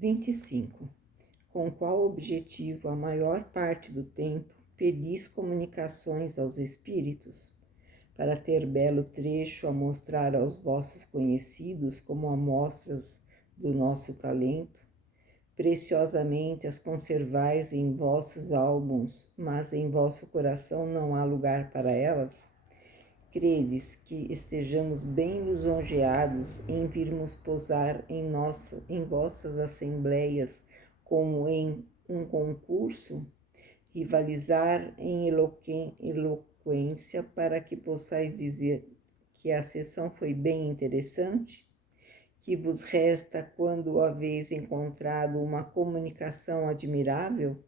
25. Com qual objetivo a maior parte do tempo pedis comunicações aos espíritos? Para ter belo trecho a mostrar aos vossos conhecidos como amostras do nosso talento? Preciosamente as conservais em vossos álbuns, mas em vosso coração não há lugar para elas? Credes que estejamos bem lisonjeados em virmos posar em vossas assembleias como em um concurso, rivalizar em eloquência para que possais dizer que a sessão foi bem interessante? Que vos resta quando haveis encontrado uma comunicação admirável?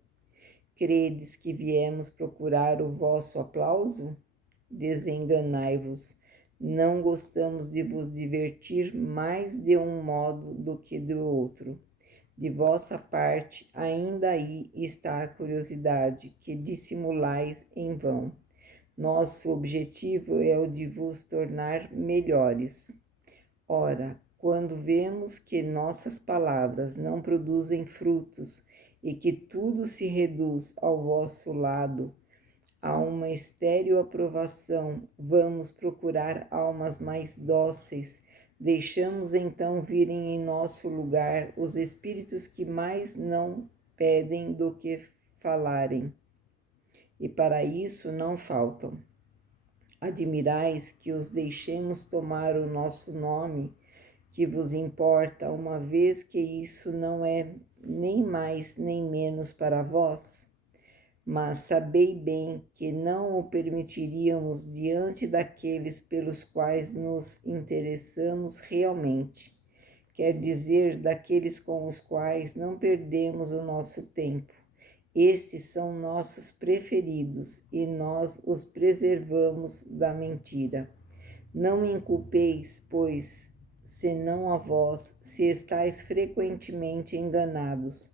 Credes que viemos procurar o vosso aplauso? Desenganai-vos, não gostamos de vos divertir mais de um modo do que do outro. De vossa parte, ainda aí está a curiosidade, que dissimulais em vão. Nosso objetivo é o de vos tornar melhores. Ora, quando vemos que nossas palavras não produzem frutos e que tudo se reduz ao vosso lado, a uma estéril aprovação, vamos procurar almas mais dóceis, deixamos então virem em nosso lugar os espíritos que mais não pedem do que falarem, e para isso não faltam. Admirais que os deixemos tomar o nosso nome, que vos importa, uma vez que isso não é nem mais nem menos para vós? Mas sabei bem que não o permitiríamos diante daqueles pelos quais nos interessamos realmente, quer dizer, daqueles com os quais não perdemos o nosso tempo. Estes são nossos preferidos e nós os preservamos da mentira. Não me inculpeis, pois, senão a vós, se estáis frequentemente enganados.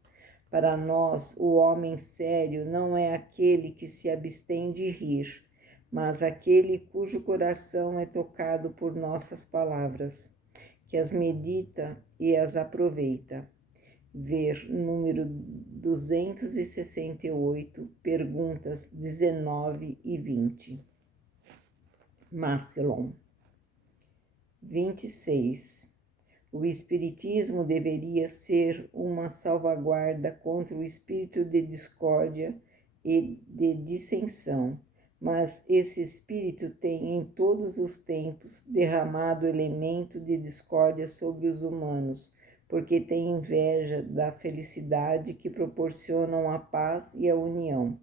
Para nós, o homem sério não é aquele que se abstém de rir, mas aquele cujo coração é tocado por nossas palavras, que as medita e as aproveita. Ver número 268, perguntas 19 e 20. Massillon. 26. O espiritismo deveria ser uma salvaguarda contra o espírito de discórdia e de dissensão, mas esse espírito tem em todos os tempos derramado elemento de discórdia sobre os humanos, porque tem inveja da felicidade que proporcionam a paz e a união.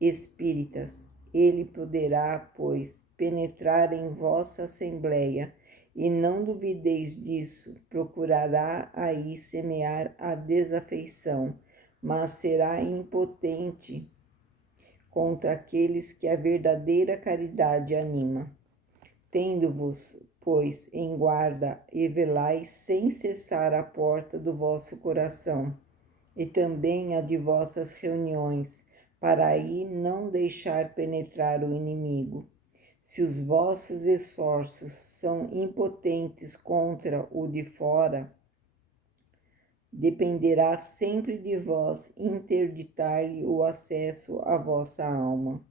Espíritas, ele poderá, pois, penetrar em vossa assembleia, e não duvideis disso, procurará aí semear a desafeição, mas será impotente contra aqueles que a verdadeira caridade anima. Tendo-vos, pois, em guarda, e velai sem cessar a porta do vosso coração, e também a de vossas reuniões, para aí não deixar penetrar o inimigo. Se os vossos esforços são impotentes contra o de fora, dependerá sempre de vós interditar-lhe o acesso à vossa alma.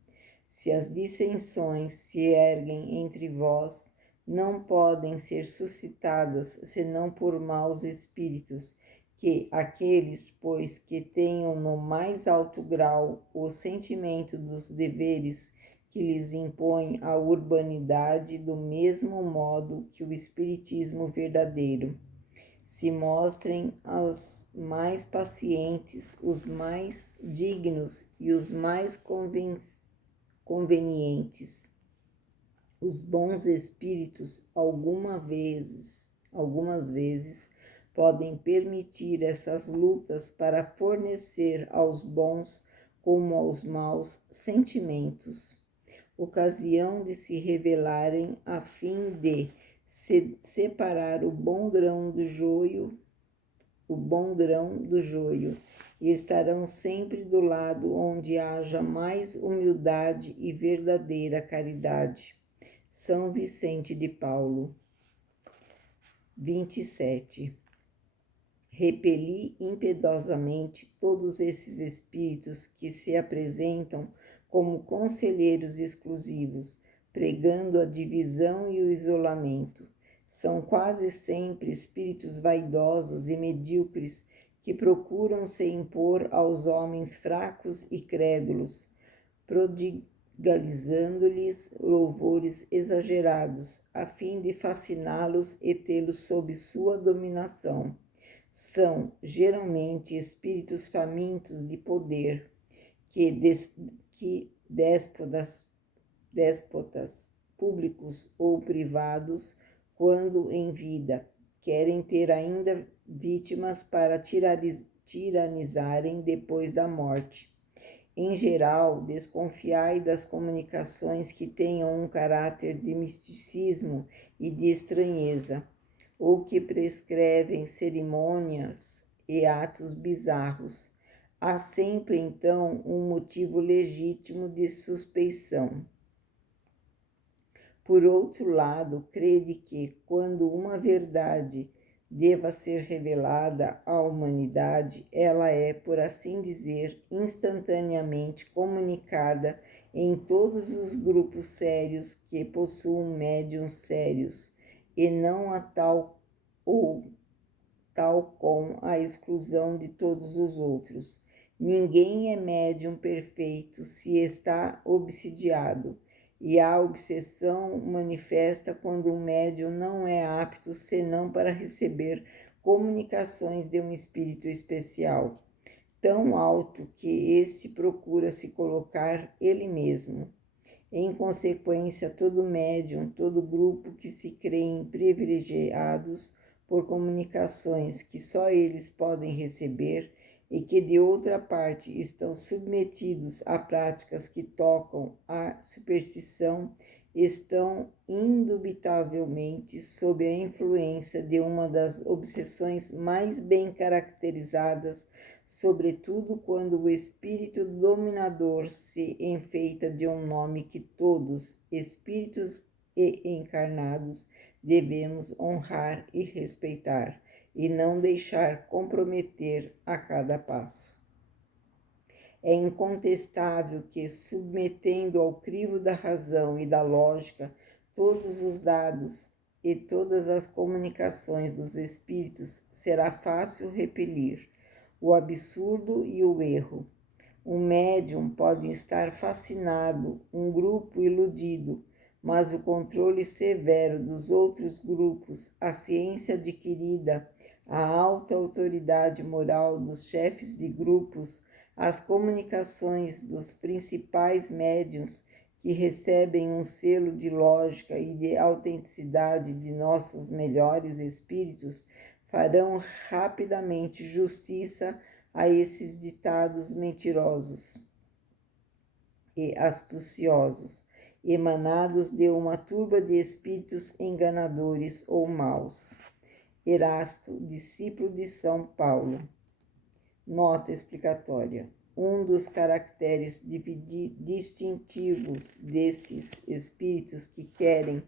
Se as dissensões se erguem entre vós, não podem ser suscitadas senão por maus espíritos, que aqueles, pois, que tenham no mais alto grau o sentimento dos deveres que lhes impõe a urbanidade, do mesmo modo que o espiritismo verdadeiro, se mostrem os mais pacientes, os mais dignos e os mais convenientes. Os bons espíritos algumas vezes podem permitir essas lutas para fornecer aos bons como aos maus sentimentos ocasião de se revelarem a fim de separar o bom grão do joio, e estarão sempre do lado onde haja mais humildade e verdadeira caridade. São Vicente de Paulo. 27. repeli impiedosamente todos esses espíritos que se apresentam como conselheiros exclusivos, pregando a divisão e o isolamento. São quase sempre espíritos vaidosos e medíocres que procuram se impor aos homens fracos e crédulos, prodigalizando-lhes louvores exagerados, a fim de fasciná-los e tê-los sob sua dominação. São, geralmente, espíritos famintos de poder, que déspotas públicos ou privados, quando em vida, querem ter ainda vítimas para tiranizarem depois da morte. Em geral, desconfiai das comunicações que tenham um caráter de misticismo e de estranheza, ou que prescrevem cerimônias e atos bizarros. Há sempre, então, um motivo legítimo de suspeição. Por outro lado, crede que, quando uma verdade deva ser revelada à humanidade, ela é, por assim dizer, instantaneamente comunicada em todos os grupos sérios que possuem médiuns sérios, e não a tal com a exclusão de todos os outros. Ninguém é médium perfeito se está obsidiado, e a obsessão manifesta quando um médium não é apto senão para receber comunicações de um espírito especial, tão alto que esse procura se colocar ele mesmo. Em consequência, todo médium, todo grupo que se creem privilegiados por comunicações que só eles podem receber e que, de outra parte, estão submetidos a práticas que tocam à superstição, estão indubitavelmente sob a influência de uma das obsessões mais bem caracterizadas, sobretudo quando o espírito dominador se enfeita de um nome que todos, espíritos e encarnados, devemos honrar e respeitar, e não deixar comprometer a cada passo. É incontestável que, submetendo ao crivo da razão e da lógica todos os dados e todas as comunicações dos espíritos, será fácil repelir o absurdo e o erro. Um médium pode estar fascinado, um grupo iludido, mas o controle severo dos outros grupos, a ciência adquirida, a alta autoridade moral dos chefes de grupos, as comunicações dos principais médiuns que recebem um selo de lógica e de autenticidade de nossos melhores espíritos, farão rapidamente justiça a esses ditados mentirosos e astuciosos, emanados de uma turba de espíritos enganadores ou maus. Erasto, discípulo de São Paulo. Nota explicatória. Um dos caracteres distintivos desses espíritos que querem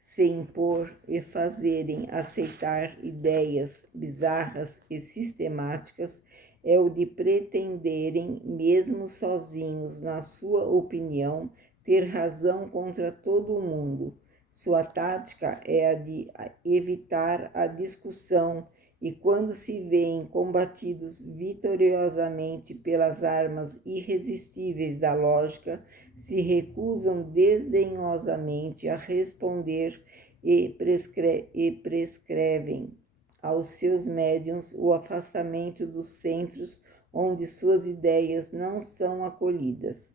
se impor e fazerem aceitar ideias bizarras e sistemáticas é o de pretenderem, mesmo sozinhos, na sua opinião, ter razão contra todo o mundo. Sua tática é a de evitar a discussão e, quando se veem combatidos vitoriosamente pelas armas irresistíveis da lógica, se recusam desdenhosamente a responder e prescrevem aos seus médiuns o afastamento dos centros onde suas ideias não são acolhidas.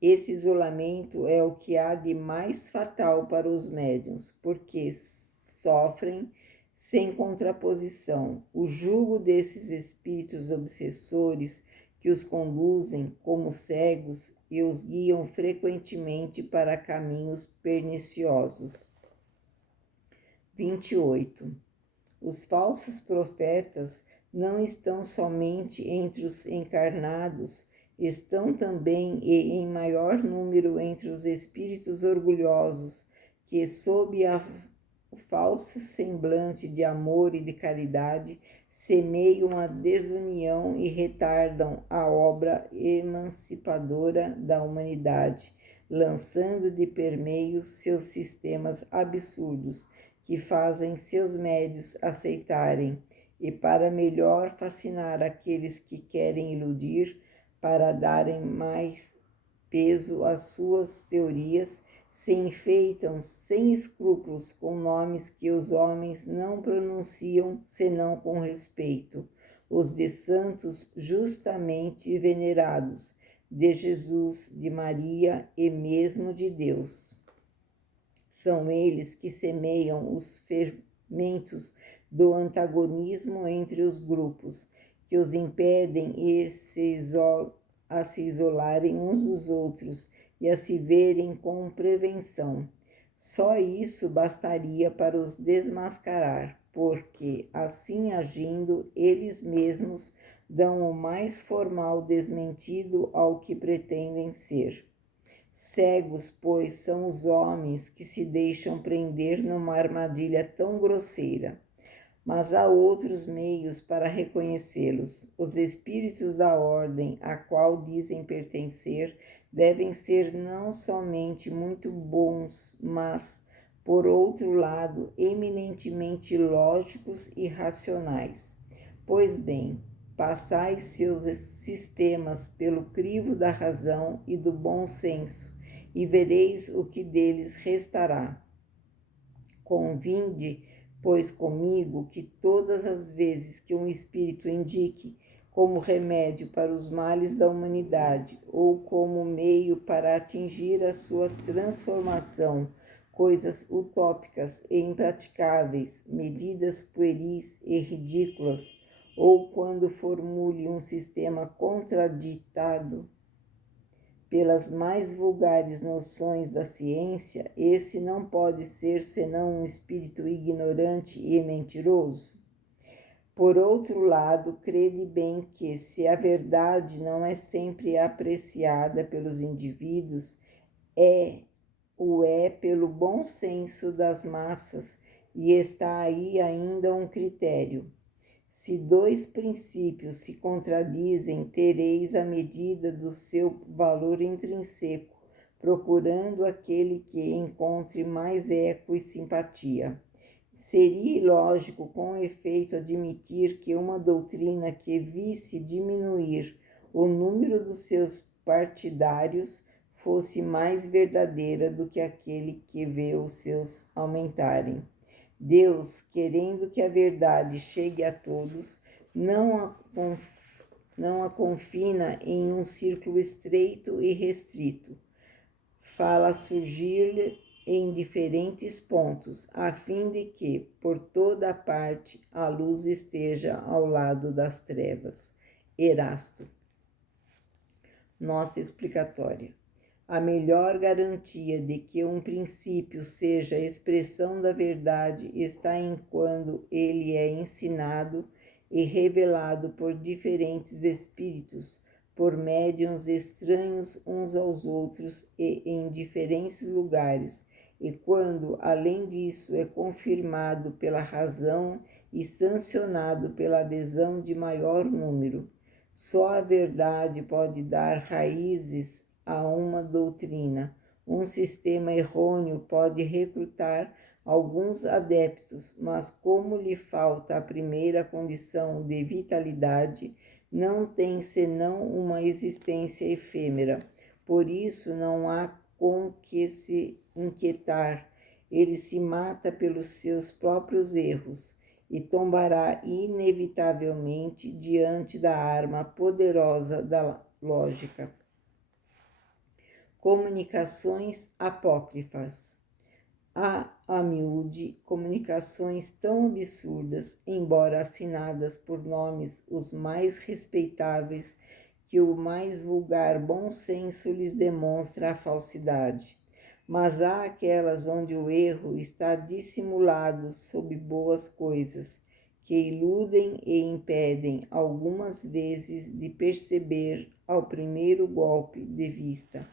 Esse isolamento é o que há de mais fatal para os médiuns, porque sofrem sem contraposição o jugo desses espíritos obsessores que os conduzem como cegos e os guiam frequentemente para caminhos perniciosos. 28. Os falsos profetas não estão somente entre os encarnados, estão também e em maior número entre os espíritos orgulhosos que, sob o falso semblante de amor e de caridade, semeiam a desunião e retardam a obra emancipadora da humanidade, lançando de permeio seus sistemas absurdos, que fazem seus médios aceitarem, e para melhor fascinar aqueles que querem iludir, para darem mais peso às suas teorias, se enfeitam sem escrúpulos com nomes que os homens não pronunciam senão com respeito, os de santos justamente venerados, de Jesus, de Maria e mesmo de Deus. São eles que semeiam os fermentos do antagonismo entre os grupos, que os impedem a se isolarem uns dos outros e a se verem com prevenção. Só isso bastaria para os desmascarar, porque, assim agindo, eles mesmos dão o mais formal desmentido ao que pretendem ser. Cegos, pois, são os homens que se deixam prender numa armadilha tão grosseira. Mas há outros meios para reconhecê-los. Os espíritos da ordem a qual dizem pertencer devem ser não somente muito bons, mas, por outro lado, eminentemente lógicos e racionais. Pois bem, passai seus sistemas pelo crivo da razão e do bom senso, e vereis o que deles restará. Convinde, pois, comigo que todas as vezes que um espírito indique como remédio para os males da humanidade ou como meio para atingir a sua transformação, coisas utópicas e impraticáveis, medidas pueris e ridículas, ou quando formule um sistema contraditado pelas mais vulgares noções da ciência, esse não pode ser senão um espírito ignorante e mentiroso. Por outro lado, crede bem que, se a verdade não é sempre apreciada pelos indivíduos, é pelo bom senso das massas, e está aí ainda um critério. Se dois princípios se contradizem, tereis a medida do seu valor intrínseco, procurando aquele que encontre mais eco e simpatia. Seria ilógico, com efeito, admitir que uma doutrina que visse diminuir o número dos seus partidários fosse mais verdadeira do que aquele que vê os seus aumentarem. Deus, querendo que a verdade chegue a todos, não a confina em um círculo estreito e restrito. Fala surgir em diferentes pontos, a fim de que, por toda a parte, a luz esteja ao lado das trevas. Erasto. Nota explicatória. A melhor garantia de que um princípio seja a expressão da verdade está em quando ele é ensinado e revelado por diferentes espíritos, por médiuns estranhos uns aos outros e em diferentes lugares, e quando, além disso, é confirmado pela razão e sancionado pela adesão de maior número. Só a verdade pode dar raízes a uma doutrina. Um sistema errôneo pode recrutar alguns adeptos, mas como lhe falta a primeira condição de vitalidade, não tem senão uma existência efêmera. Por isso não há com que se inquietar. Ele se mata pelos seus próprios erros e tombará inevitavelmente diante da arma poderosa da lógica. Comunicações apócrifas. Há, a miúde, comunicações tão absurdas, embora assinadas por nomes os mais respeitáveis, que o mais vulgar bom senso lhes demonstra a falsidade. Mas há aquelas onde o erro está dissimulado sob boas coisas, que iludem e impedem algumas vezes de perceber ao primeiro golpe de vista,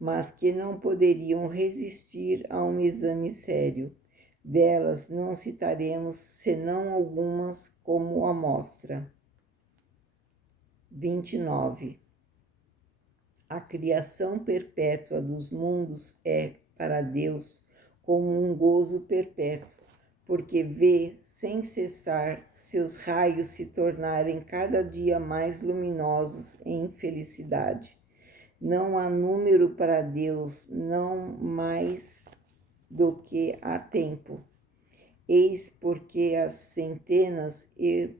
mas que não poderiam resistir a um exame sério. Delas não citaremos senão algumas como amostra. 29. A criação perpétua dos mundos é, para Deus, como um gozo perpétuo, porque vê, sem cessar, seus raios se tornarem cada dia mais luminosos em felicidade. Não há número para Deus, não mais do que há tempo. Eis porque as centenas e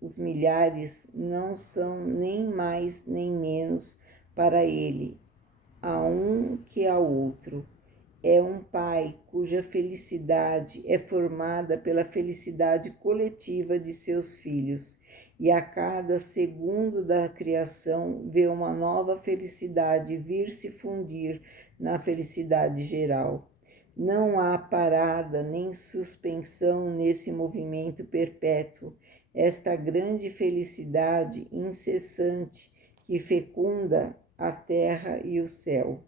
os milhares não são nem mais nem menos para ele, a um que a outro. É um pai cuja felicidade é formada pela felicidade coletiva de seus filhos, e a cada segundo da criação vê uma nova felicidade vir se fundir na felicidade geral. Não há parada nem suspensão nesse movimento perpétuo, esta grande felicidade incessante que fecunda a terra e o céu.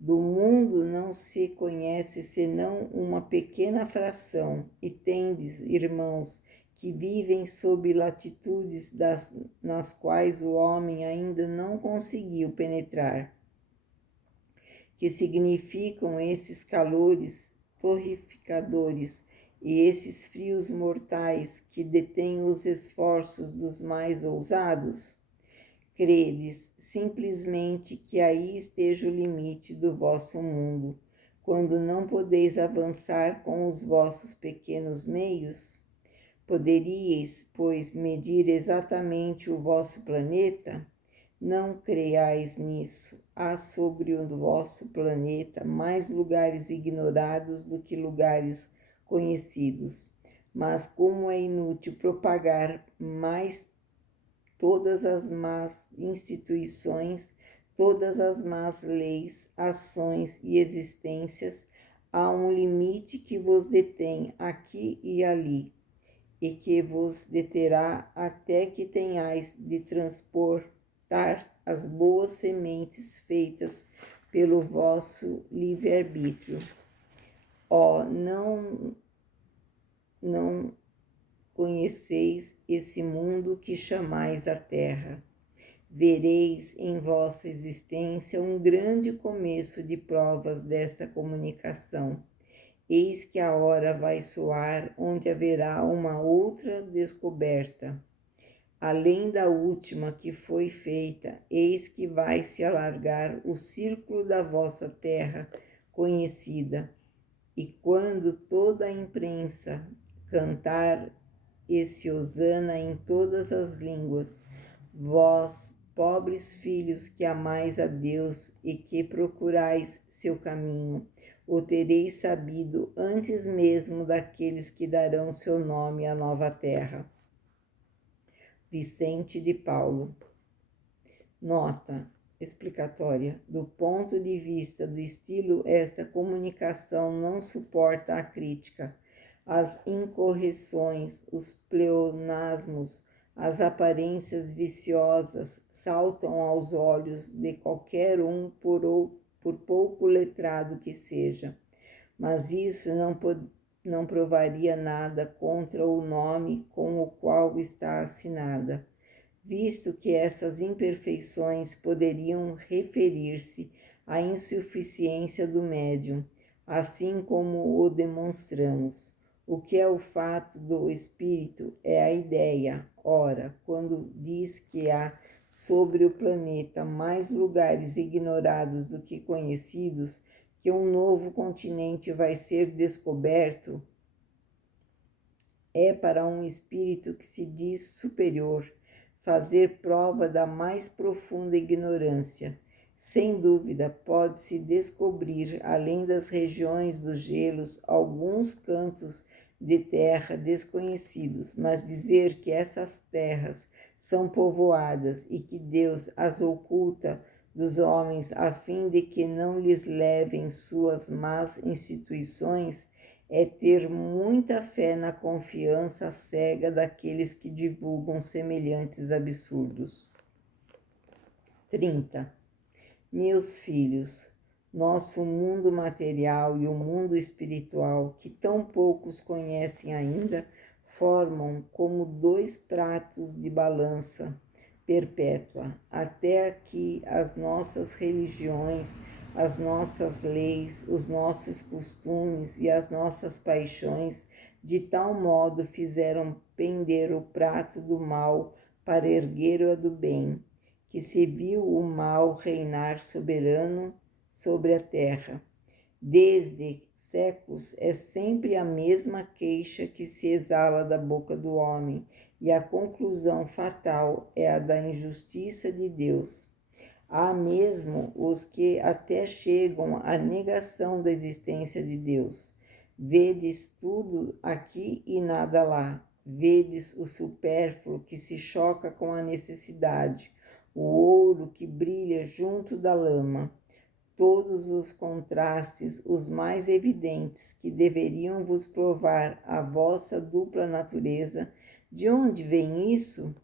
Do mundo não se conhece senão uma pequena fração, e tendes, irmãos, que vivem sob latitudes nas quais o homem ainda não conseguiu penetrar. Que significam esses calores torrificadores e esses frios mortais que detêm os esforços dos mais ousados? Credes simplesmente que aí esteja o limite do vosso mundo, quando não podeis avançar com os vossos pequenos meios? Poderíeis, pois, medir exatamente o vosso planeta? Não creiais nisso. Há sobre o vosso planeta mais lugares ignorados do que lugares conhecidos. Mas como é inútil propagar mais todas as más instituições, todas as más leis, ações e existências, há um limite que vos detém aqui e ali, e que vos deterá até que tenhais de transportar as boas sementes feitas pelo vosso livre-arbítrio. Ó, não conheceis esse mundo que chamais a terra. Vereis em vossa existência um grande começo de provas desta comunicação. Eis que a hora vai soar onde haverá uma outra descoberta. Além da última que foi feita, eis que vai se alargar o círculo da vossa terra conhecida. E quando toda a imprensa cantar esse hosana em todas as línguas, vós, pobres filhos que amais a Deus e que procurais seu caminho, o tereis sabido antes mesmo daqueles que darão seu nome à nova terra. Vicente de Paulo. Nota explicatória. Do ponto de vista do estilo, esta comunicação não suporta a crítica. As incorreções, os pleonasmos, as aparências viciosas saltam aos olhos de qualquer um, por pouco letrado que seja. Mas isso não provaria nada contra o nome com o qual está assinada, visto que essas imperfeições poderiam referir-se à insuficiência do médium, assim como o demonstramos. O que é o fato do espírito é a ideia. Ora, quando diz que há sobre o planeta mais lugares ignorados do que conhecidos, que um novo continente vai ser descoberto, é para um espírito que se diz superior fazer prova da mais profunda ignorância. Sem dúvida, pode-se descobrir, além das regiões dos gelos, alguns cantos de terra desconhecidos, mas dizer que essas terras são povoadas e que Deus as oculta dos homens a fim de que não lhes levem suas más instituições é ter muita fé na confiança cega daqueles que divulgam semelhantes absurdos. 30. Meus filhos, Nosso mundo material e o mundo espiritual, que tão poucos conhecem ainda, formam como dois pratos de balança perpétua, até que as nossas religiões, as nossas leis, os nossos costumes e as nossas paixões de tal modo fizeram pender o prato do mal para erguer o do bem, que se viu o mal reinar soberano sobre a terra. Desde séculos é sempre a mesma queixa que se exala da boca do homem, e a conclusão fatal é a da injustiça de Deus. Há mesmo os que até chegam à negação da existência de Deus. Vedes tudo aqui e nada lá. Vedes o supérfluo que se choca com a necessidade, o ouro que brilha junto da lama. Todos os contrastes, os mais evidentes, que deveriam vos provar a vossa dupla natureza. De onde vem isso?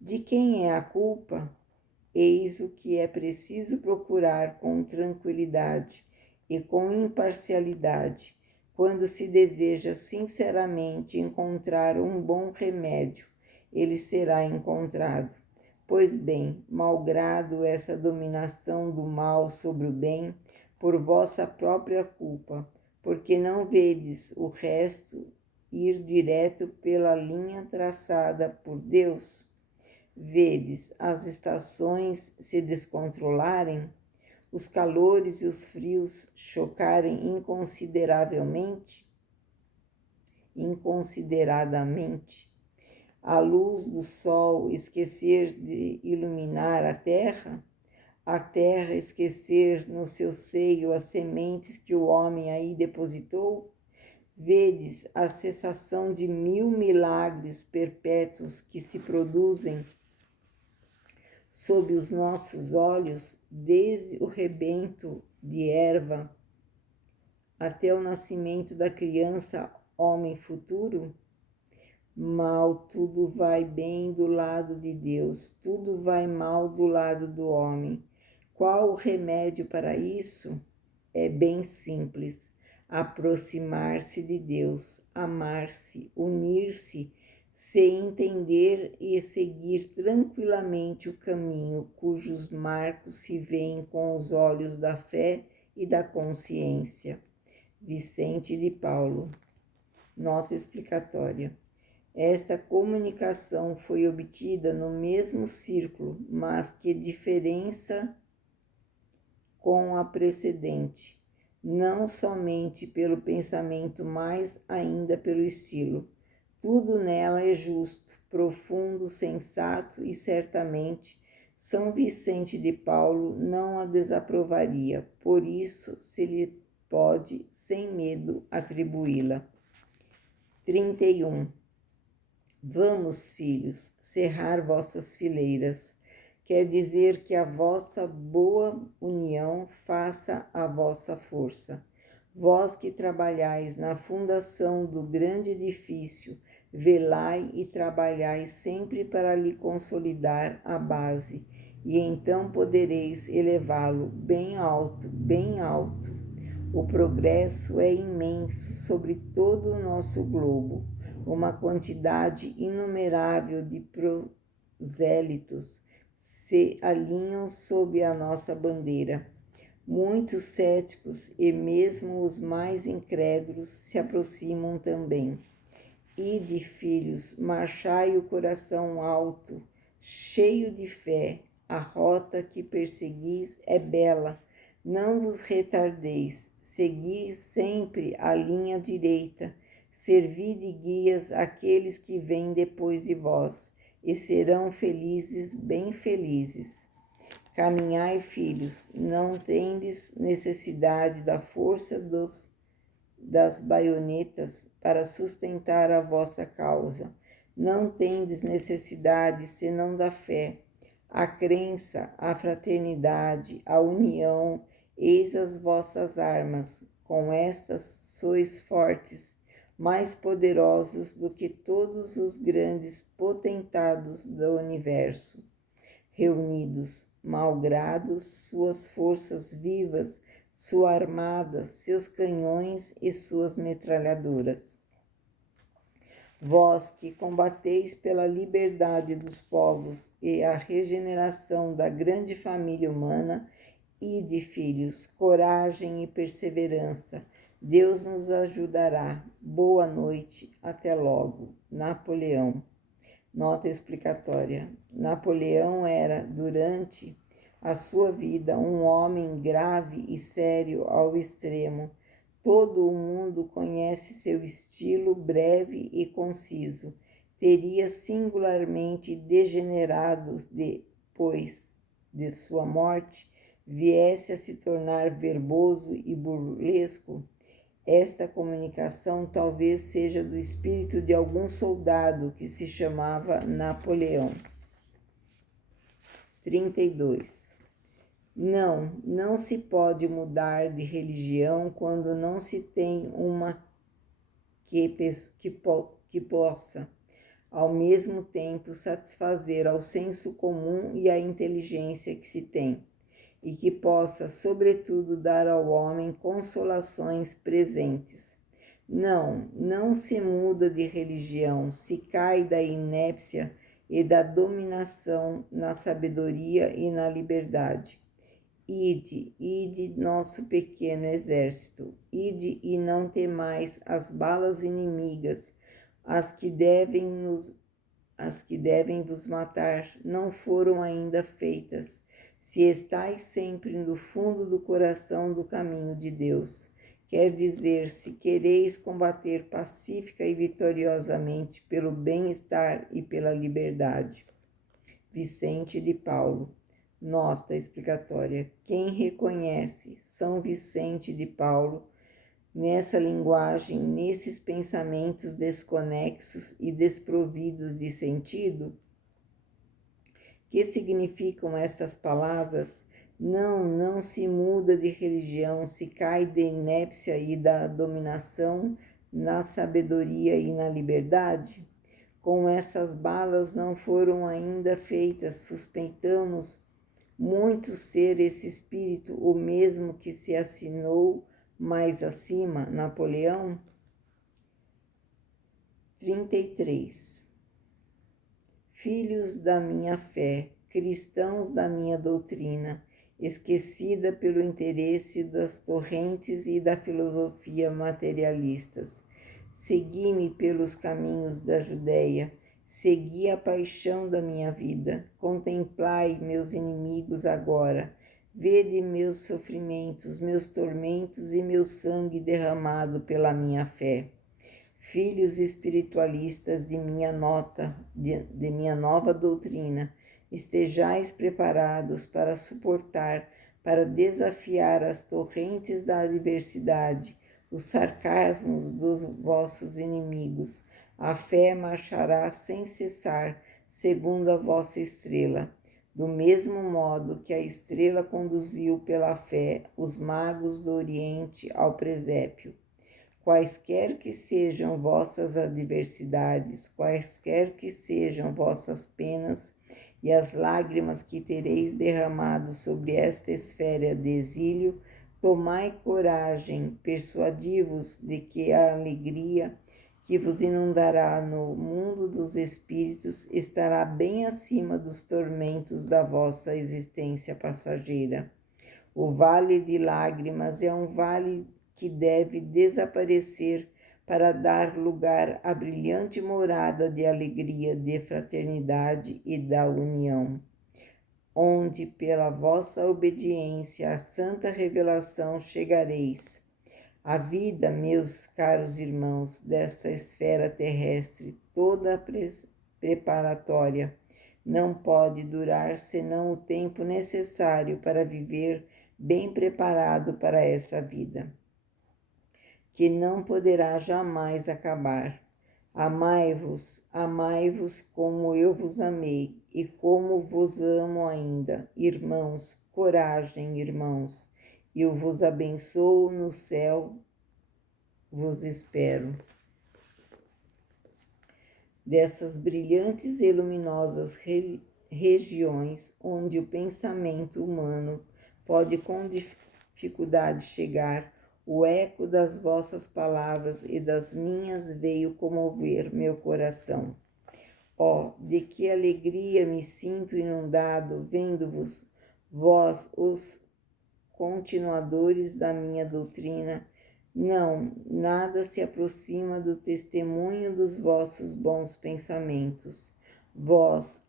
De quem é a culpa? Eis o que é preciso procurar com tranquilidade e com imparcialidade, quando se deseja sinceramente encontrar um bom remédio. Ele será encontrado. Pois bem, malgrado essa dominação do mal sobre o bem, por vossa própria culpa, porque não vedes o resto ir direto pela linha traçada por Deus? Vedes as estações se descontrolarem, os calores e os frios chocarem inconsideradamente, a luz do sol esquecer de iluminar a terra esquecer no seu seio as sementes que o homem aí depositou? Vedes a cessação de 1000 milagres perpétuos que se produzem sob os nossos olhos, desde o rebento de erva até o nascimento da criança, homem futuro? Mal, tudo vai bem do lado de Deus, tudo vai mal do lado do homem. Qual o remédio para isso? É bem simples: aproximar-se de Deus, amar-se, unir-se, se entender e seguir tranquilamente o caminho cujos marcos se veem com os olhos da fé e da consciência. Vicente de Paulo. Nota explicatória. Esta comunicação foi obtida no mesmo círculo, mas que diferença com a precedente, não somente pelo pensamento, mas ainda pelo estilo. Tudo nela é justo, profundo, sensato e certamente São Vicente de Paulo não a desaprovaria, por isso se lhe pode, sem medo, atribuí-la. 31. Vamos, filhos, cerrar vossas fileiras. Quer dizer que a vossa boa união faça a vossa força. Vós que trabalhais na fundação do grande edifício, velai e trabalhai sempre para lhe consolidar a base, e então podereis elevá-lo bem alto, bem alto. O progresso é imenso sobre todo o nosso globo. Uma quantidade inumerável de prosélitos se alinham sob a nossa bandeira. Muitos céticos e mesmo os mais incrédulos se aproximam também. Ide, filhos, marchai o coração alto, cheio de fé. A rota que perseguis é bela, não vos retardeis. Segui sempre a linha direita. Servi de guias àqueles que vêm depois de vós, e serão felizes, bem felizes. Caminhai, filhos, não tendes necessidade da força das baionetas para sustentar a vossa causa. Não tendes necessidade senão da fé, a crença, a fraternidade, a união, eis as vossas armas. Com estas sois fortes, mais poderosos do que todos os grandes potentados do universo. Reunidos, malgrado suas forças vivas, sua armada, seus canhões e suas metralhadoras. Vós que combateis pela liberdade dos povos e a regeneração da grande família humana, ide, filhos, coragem e perseverança. Deus nos ajudará. Boa noite, até logo. Napoleão. Nota explicatória. Napoleão era, durante a sua vida, um homem grave e sério ao extremo. Todo o mundo conhece seu estilo breve e conciso. Teria singularmente degenerado depois de sua morte, viesse a se tornar verboso e burlesco. Esta comunicação talvez seja do espírito de algum soldado que se chamava Napoleão. 32. Não se pode mudar de religião quando não se tem uma que possa, ao mesmo tempo, satisfazer ao senso comum e à inteligência que se tem, e que possa, sobretudo, dar ao homem consolações presentes. Não se muda de religião, se cai da inépcia e da dominação na sabedoria e na liberdade. Ide, nosso pequeno exército, ide e não temais as balas inimigas, as que devem vos matar não foram ainda feitas, se estáis sempre no fundo do coração do caminho de Deus. Quer dizer, se quereis combater pacífica e vitoriosamente pelo bem-estar e pela liberdade. Vicente de Paulo. Nota explicatória. Quem reconhece São Vicente de Paulo nessa linguagem, nesses pensamentos desconexos e desprovidos de sentido? Que significam estas palavras? Não se muda de religião, se cai da inépcia e da dominação na sabedoria e na liberdade? Com essas balas não foram ainda feitas, suspeitamos muito ser esse espírito o mesmo que se assinou mais acima, Napoleão? 33. Filhos da minha fé, cristãos da minha doutrina, esquecida pelo interesse das torrentes e da filosofia materialistas, segui-me pelos caminhos da Judéia, segui a paixão da minha vida, contemplai meus inimigos agora, vede meus sofrimentos, meus tormentos e meu sangue derramado pela minha fé. Filhos espiritualistas de minha nova doutrina, estejais preparados para suportar, para desafiar as torrentes da adversidade, os sarcasmos dos vossos inimigos. A fé marchará sem cessar, segundo a vossa estrela. Do mesmo modo que a estrela conduziu pela fé os magos do Oriente ao presépio. Quaisquer que sejam vossas adversidades, quaisquer que sejam vossas penas e as lágrimas que tereis derramado sobre esta esfera de exílio, tomai coragem, persuadi-vos de que a alegria que vos inundará no mundo dos espíritos estará bem acima dos tormentos da vossa existência passageira. O vale de lágrimas é um vale que deve desaparecer para dar lugar à brilhante morada de alegria, de fraternidade e da união, onde pela vossa obediência à santa revelação chegareis. A vida, meus caros irmãos, desta esfera terrestre, toda preparatória, não pode durar senão o tempo necessário para viver bem preparado para essa vida, que não poderá jamais acabar. Amai-vos como eu vos amei e como vos amo ainda. Irmãos, coragem, irmãos, eu vos abençoo no céu, vos espero. Dessas brilhantes e luminosas regiões onde o pensamento humano pode dificuldade chegar, o eco das vossas palavras e das minhas veio comover meu coração. Ó, de que alegria me sinto inundado, vendo-vos, vós, os continuadores da minha doutrina. Não, nada se aproxima do testemunho dos vossos bons pensamentos. Vós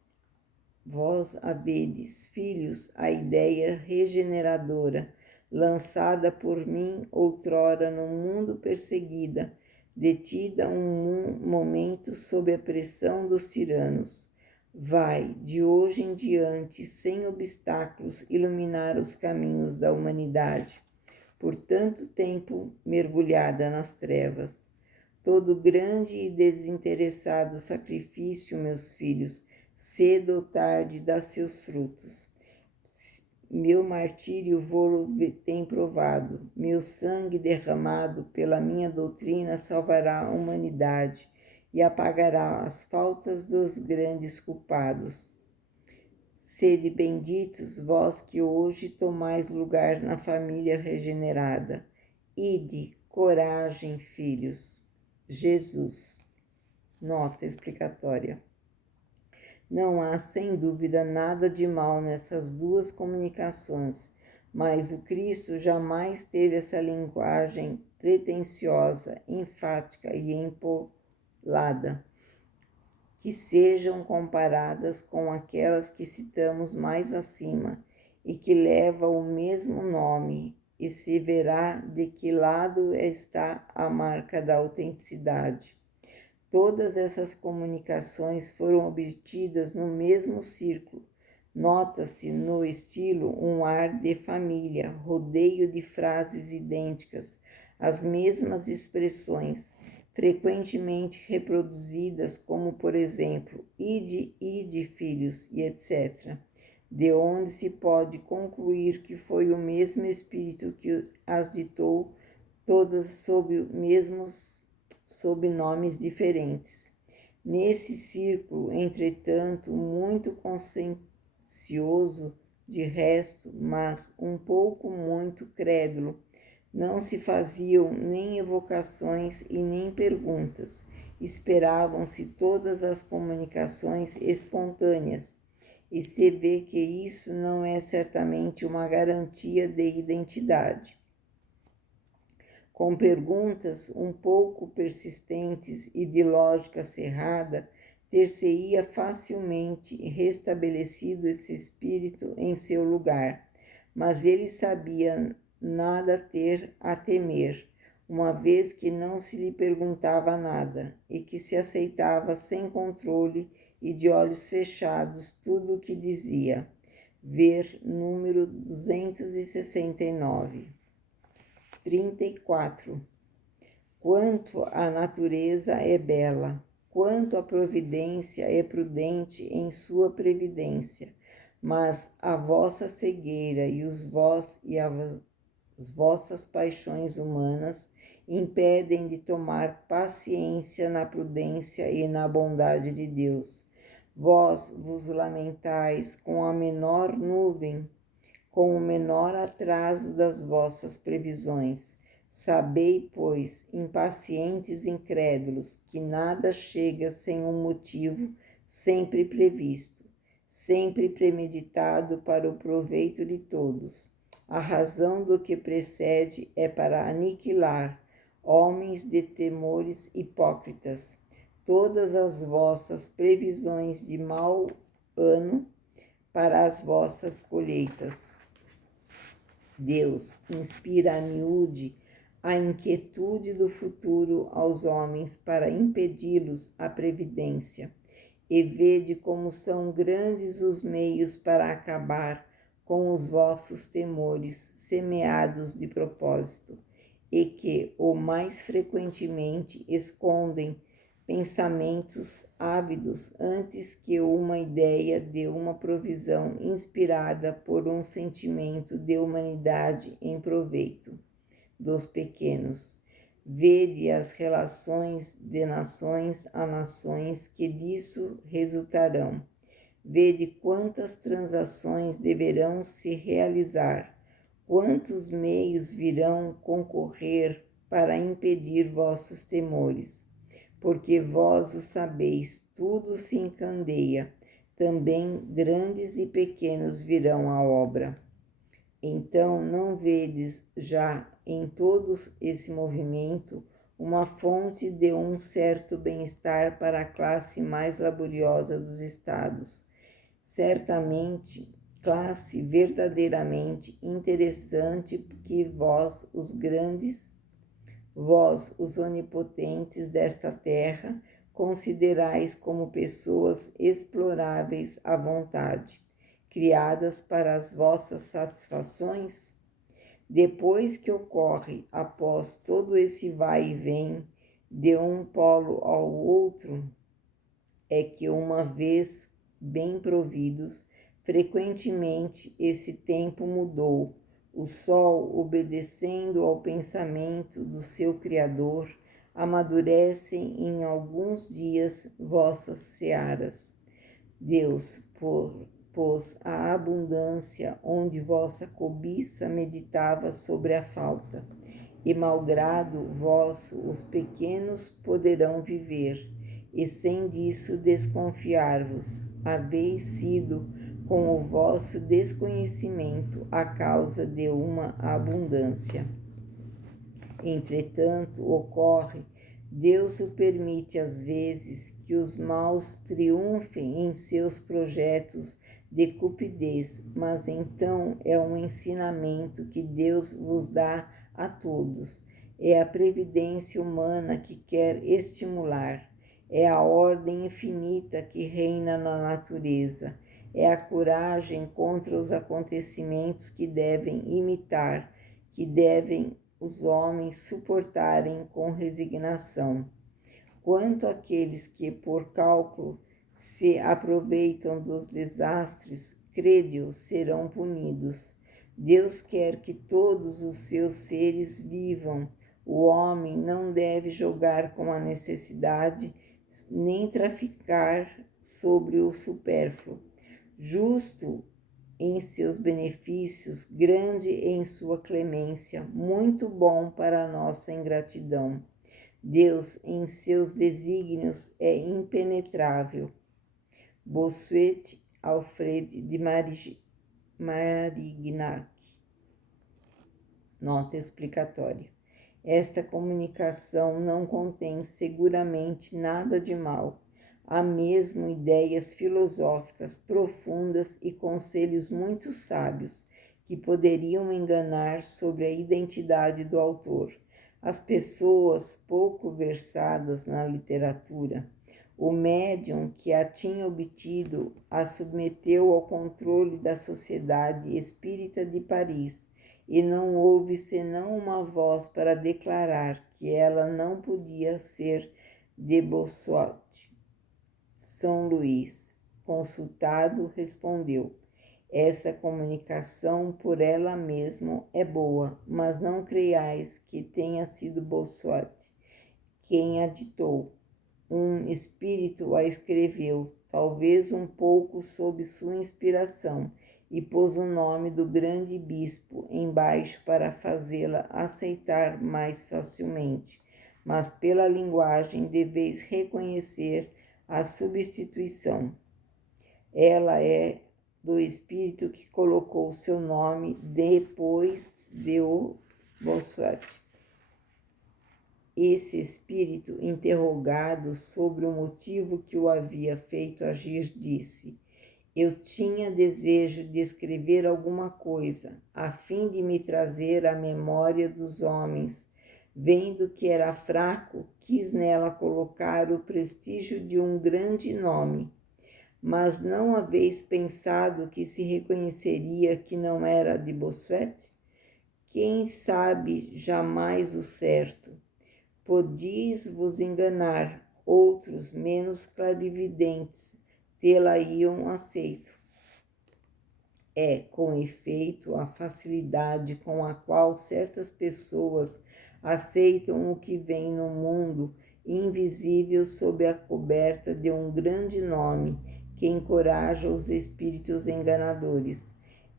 havedes, filhos, a ideia regeneradora, lançada por mim outrora no mundo perseguida, detida momento sob a pressão dos tiranos. Vai, de hoje em diante, sem obstáculos, iluminar os caminhos da humanidade, por tanto tempo mergulhada nas trevas. Todo grande e desinteressado sacrifício, meus filhos, cedo ou tarde dá seus frutos. Meu martírio vô-lo tem provado, meu sangue derramado pela minha doutrina salvará a humanidade e apagará as faltas dos grandes culpados. Sede benditos vós que hoje tomais lugar na família regenerada. Ide, coragem, filhos. Jesus. Nota explicatória. Não há, sem dúvida, nada de mal nessas duas comunicações, mas o Cristo jamais teve essa linguagem pretensiosa, enfática e empolada, que sejam comparadas com aquelas que citamos mais acima e que levam o mesmo nome, e se verá de que lado está a marca da autenticidade. Todas essas comunicações foram obtidas no mesmo círculo. Nota-se no estilo um ar de família, rodeio de frases idênticas, as mesmas expressões, frequentemente reproduzidas, como, por exemplo, ide, filhos, e etc., de onde se pode concluir que foi o mesmo Espírito que as ditou, todas sob nomes diferentes. Nesse círculo, entretanto, muito consciencioso de resto, mas um pouco muito crédulo, não se faziam nem evocações e nem perguntas. Esperavam-se todas as comunicações espontâneas, e se vê que isso não é certamente uma garantia de identidade. Com perguntas um pouco persistentes e de lógica cerrada, ter-se-ia facilmente restabelecido esse espírito em seu lugar, mas ele sabia nada ter a temer, uma vez que não se lhe perguntava nada e que se aceitava sem controle e de olhos fechados tudo o que dizia. Ver número 269. 34. Quanto a natureza é bela, quanto a providência é prudente em sua previdência, mas a vossa cegueira e as vossas paixões humanas impedem de tomar paciência na prudência e na bondade de Deus. Vós vos lamentais com a menor nuvem, com o menor atraso das vossas previsões. Sabei, pois, impacientes e incrédulos, que nada chega sem um motivo sempre previsto, sempre premeditado para o proveito de todos. A razão do que precede é para aniquilar homens de temores hipócritas. Todas as vossas previsões de mau ano para as vossas colheitas. Deus inspira a miúde a inquietude do futuro aos homens para impedi-los a previdência, e vede como são grandes os meios para acabar com os vossos temores semeados de propósito, e que, o mais frequentemente, escondem pensamentos ávidos antes que uma ideia de uma provisão inspirada por um sentimento de humanidade em proveito dos pequenos. Vede as relações de nações a nações que disso resultarão. Vede quantas transações deverão se realizar, Quantos meios virão concorrer para impedir vossos temores? Porque vós o sabeis, tudo se encandeia, também grandes e pequenos virão à obra. Então, não vedes já em todo esse movimento uma fonte de um certo bem-estar para a classe mais laboriosa dos estados? Certamente, classe verdadeiramente interessante que vós, os grandes, vós, os onipotentes desta terra, considerais como pessoas exploráveis à vontade, criadas para as vossas satisfações? Depois que ocorre, após todo esse vai e vem de um polo ao outro, é que, uma vez bem providos, frequentemente esse tempo mudou. O sol, obedecendo ao pensamento do seu Criador, amadurece em alguns dias vossas searas. Deus pôs a abundância onde vossa cobiça meditava sobre a falta, e malgrado vosso os pequenos poderão viver, e sem disso desconfiar-vos, haveis sido com o vosso desconhecimento a causa de uma abundância. Entretanto, ocorre, Deus o permite às vezes, que os maus triunfem em seus projetos de cupidez, mas então é um ensinamento que Deus vos dá a todos. É a previdência humana que quer estimular, é a ordem infinita que reina na natureza, é a coragem contra os acontecimentos que devem imitar, que devem os homens suportarem com resignação. Quanto àqueles que, por cálculo, se aproveitam dos desastres, crede-o, serão punidos. Deus quer que todos os seus seres vivam. O homem não deve jogar com a necessidade, nem traficar sobre o supérfluo. Justo em seus benefícios, grande em sua clemência, muito bom para a nossa ingratidão. Deus, em seus desígnios, é impenetrável. Bossuet, Alfred de Marignac. Nota explicatória. Esta comunicação não contém seguramente nada de mal. Há mesmo ideias filosóficas profundas e conselhos muito sábios que poderiam enganar sobre a identidade do autor. As pessoas pouco versadas na literatura, o médium que a tinha obtido a submeteu ao controle da Sociedade Espírita de Paris, e não houve senão uma voz para declarar que ela não podia ser de Bossuet. São Luís, consultado, respondeu: essa comunicação por ela mesma é boa, mas não creiais que tenha sido Bossuet quem a ditou. Um espírito a escreveu, talvez um pouco sob sua inspiração, e pôs o nome do grande bispo embaixo para fazê-la aceitar mais facilmente. Mas pela linguagem deveis reconhecer a substituição. Ela é do espírito que colocou seu nome depois de o Bossuet. Esse espírito, interrogado sobre o motivo que o havia feito agir, disse: eu tinha desejo de escrever alguma coisa, a fim de me trazer à memória dos homens. Vendo que era fraco, quis nela colocar o prestígio de um grande nome. Mas não haveis pensado que se reconheceria que não era de Bossuet? Quem sabe jamais o certo? Podis vos enganar, outros menos clarividentes tê-la-iam aceito. É, com efeito, a facilidade com a qual certas pessoas aceitam o que vem no mundo invisível sob a coberta de um grande nome que encoraja os espíritos enganadores.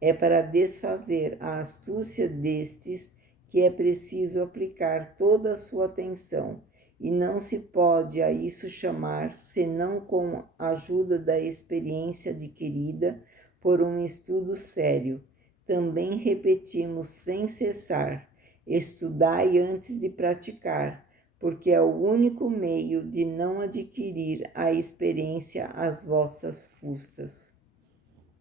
É para desfazer a astúcia destes que é preciso aplicar toda a sua atenção, e não se pode a isso chamar, senão com a ajuda da experiência adquirida por um estudo sério. Também repetimos sem cessar: estudai antes de praticar, porque é o único meio de não adquirir a experiência às vossas custas.